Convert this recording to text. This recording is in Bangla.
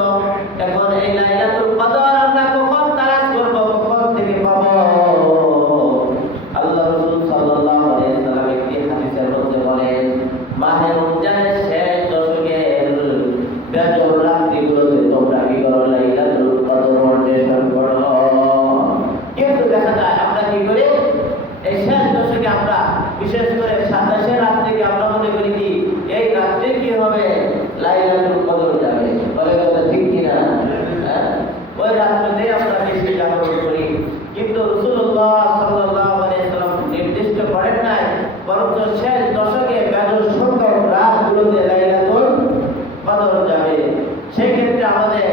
এখন এই লাইলাতুল কদর আমরা কখন তালাশ করব, কখন থেকে পাবো? আল্লাহ রাসূল সাল্লাল্লাহু আলাইহি ওয়াসাল্লাম একটি হাদিসের মধ্যে বলেন, মাহে রমজানের শেষ দশকের বেজর রাত্রিগুলোতে তোমরা কি করো? লাইলাতুল কদর অন্বেষণ করো। কিন্তু দেখা যায় আমরা কি করি, এই শেষ দশকে আমরা বিশেষ করে 27 রাত্রিকে আমরা মনে করি কি এই রাত্রে কি হবে, লাইলাতুল কদর যাবে। বলে কথা ঠিক কিনা? ওই রাত্রিতে আমরা বেশি জাগরণ করি, কিন্তু রাসূলুল্লাহ সাল্লাল্লাহু আলাইহি ওয়াসাল্লাম নির্দিষ্ট করেন নাই, বরং শেষ দশকে বেজর সংখ্যক রাতগুলোতে লাইলাতুল কদর যাবে। সেই ক্ষেত্রে আমাদের